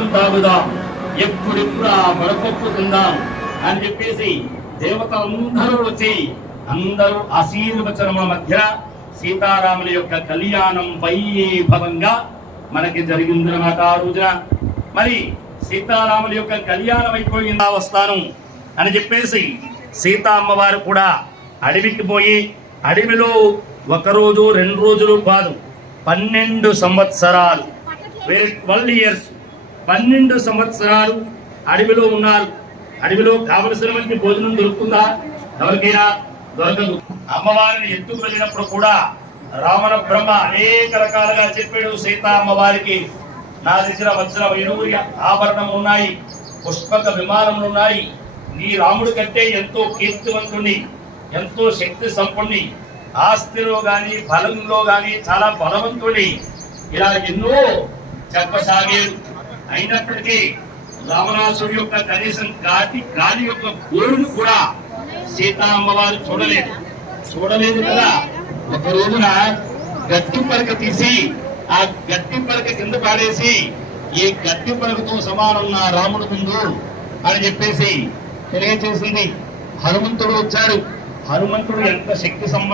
రక్తం తాగుదాం, ఎప్పుడెప్పుడు ఆ వడపప్పు తిందాం అని చెప్పేసి దేవతలందరూ వచ్చి అందరూ ఆశీర్వచనముల మధ్య సీతారాముల యొక్క కళ్యాణం వైభవంగా మనకి జరిగిందన్నమాట. ఆ రోజున మరి సీతారాముల యొక్క కళ్యాణం అయిపోయిందా వస్తాను అని చెప్పేసి సీతా అమ్మవారు కూడా అడవికి పోయి అడవిలో 1 రోజు 2 రోజులు కాదు 12 సంవత్సరాలు 12 years 12 సంవత్సరాలు అడవిలో ఉన్నారు. అడవిలో కావలసినటువంటి భోజనం దొరుకుతుందా? ఎవరికైనా దొరకదు. అమ్మవారిని ఎత్తుకు వెళ్ళినప్పుడు కూడా రావణ బ్రహ్మ అనేక రకాలుగా చెప్పాడు సీతా అమ్మవారికి, నా దగ్గర వచ్చిన వైడూర్య ఆభరణములు ఉన్నాయి, పుష్పక విమానములు ఉన్నాయి, నీ రాముడి కంటే ఎంతో కీర్తివంతుణ్ణి, ఎంతో శక్తి సంపన్నుని, ఆస్తిలో గాని బలంలో గాని చాలా బలవంతుని, ఇలా ఎన్నో చెప్పసాగారు. అయినప్పటికీ రావణాసుడి యొక్క కనీసం గాలి యొక్క గోరును కూడా సీతా అమ్మవారు చూడలేదు కదా. ఒక రోజున గట్టి పలక తీసి ఆ గట్టి పలక కింద పాడేసి, ఈ గట్టి పలకతో సమానం నా రాముడు ముందు అని చెప్పేసి తెలియజేసింది. హనుమంతుడు వచ్చాడు. హనుమంతుడు ఎంత శక్తి సంబంధం